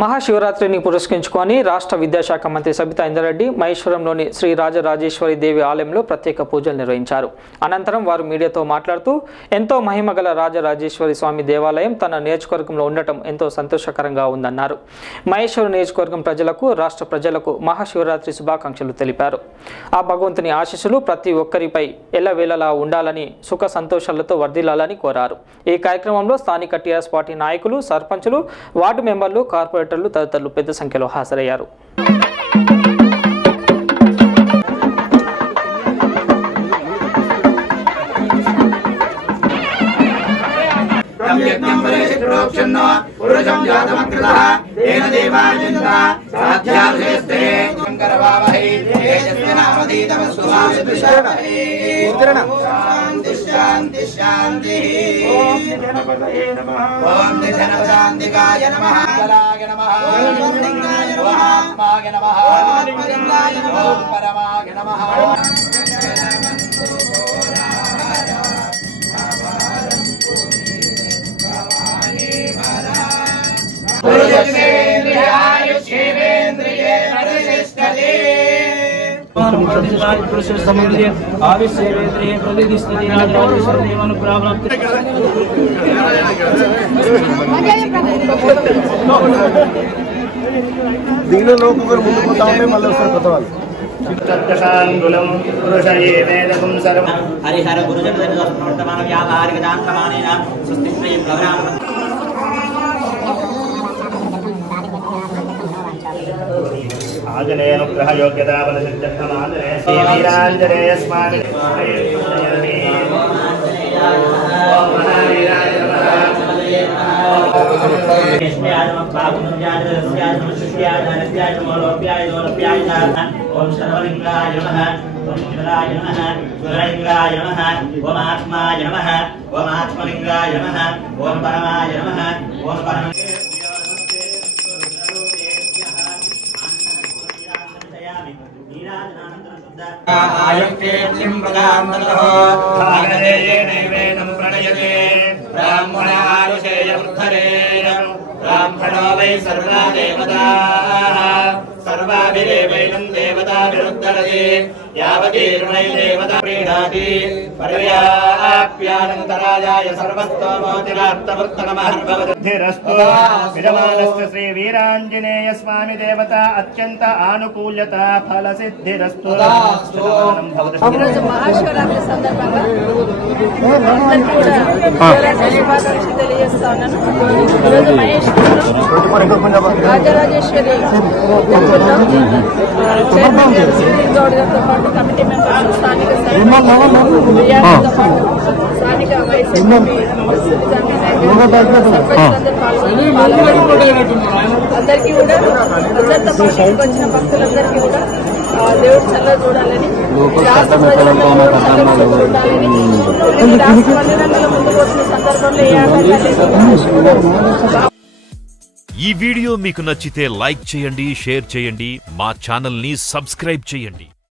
మహాశివరాత్రిని పురస్కరించుకొని రాష్ట్ర విద్యాశాఖ మంత్రి సబితా ఇంద్రారెడ్డి మహేశ్వరంలోని శ్రీ రాజరాజేశ్వరి దేవి ఆలయంలో ప్రత్యేక పూజలు నిర్వహించారు. అనంతరం వారు మీడియాతో మాట్లాడుతూ ఎంతో మహిమగల రాజరాజేశ్వరి స్వామి దేవాలయం తన నియోజకవర్గంలో ఉండటం ఎంతో సంతోషకరంగా ఉందన్నారు. మహేశ్వరం నియోజకవర్గం ప్రజలకు రాష్ట్ర ప్రజలకు మహాశివరాత్రి శుభాకాంక్షలు తెలిపారు. ఆ భగవంతుని ఆశీస్సులు ప్రతి ఒక్కరిపై ఎల్లవేళలా ఉండాలని సుఖ సంతోషాలతో వర్ధిల్లాలని కోరారు. ఈ కార్యక్రమంలో స్థానిక టీఆర్ఎస్ పార్టీ నాయకులు, సర్పంచులు, వార్డు మెంబర్లు, కార్పొరేటర్లు తదితరులు పెద్ద సంఖ్యలో హాజరయ్యారు. దీనిలో లోపల ముందు పోతా ఉంటే మళ్ళీ వస్తారు కొత్త వాళ్ళు. హరిహర గురుజన వ్యాపారిక దాంతమానేన స్వస్తి శ్రీ ఆంజనేయనుగ్రహ యోగ్యతా బలసిద్ధమాంజనేయ స్వామి ఓం సర్వలింగాయ నమః, ఓం శివరాయ నమః, శివలింగాయ నమః, ఓం ఆత్మాయ నమః, ఓం ఆత్మలింగాయ నమః, ఓం పరమాయ నమః, ఓం పరమ ब्राह्मणो वै सर्वा देवताः सर्वाभिरेवैनं देवताभिरुद्धरति यावतीर्वै देवता प्रीणाति पर्याप्यानन्तरायाय सर्वस्तोमोतिरात्तमुत्तमहर्भवद्धिरस्तु विजमानस्य श्री वीराञ्जनेय स्वामी देवता अत्यंत आनुकूल्यता फलसिद्धिरस्तु महाशिवरात्रि సందర్భంగా రాజరాజేశ్వరి గౌడ్తో పాటు కమిటీ మెంబర్స్, స్థానిక స్థానిక అందరికీ కూడా ప్రజలతో పాటు వచ్చిన భక్తులందరికీ కూడా దేవుడు చల్లగా చూడాలని, రాష్ట్ర ప్రజలందరూ ఉండాలని, రాష్ట్ర అన్ని ముందుకు వచ్చిన సందర్భంలో ఏ ఆటంకాలు. ఈ వీడియో మీకు నచ్చితే లైక్ చేయండి, షేర్ చేయండి, మా ఛానల్ ని సబ్స్క్రైబ్ చేయండి.